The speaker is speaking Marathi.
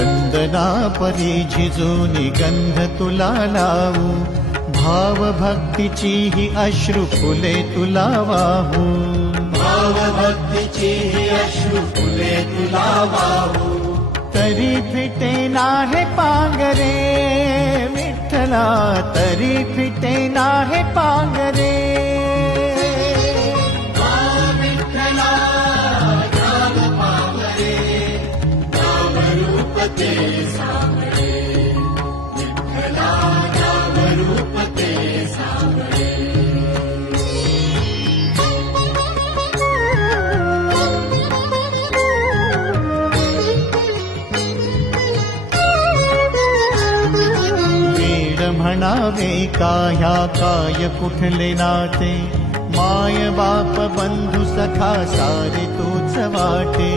चंदना परी झिजूनी गंध तुला लावू, भाव भक्तीची ही अश्रु फुले तुला वाहू, भाव भक्तीची ही अश्रु फुले तुला वाहू. तरी फिटे नाहे पांगरे विठ्ठला, तरी फिटे नाहे पांगरे. विठ्ठला नाम पावरे, नाम रूप ते सावळे. विठ्ठला नाम रूप ते सावळे. म्हणावे का ह्या काय कुठले नाते, माय बाप बंधू सखा सारे तूच वाटे.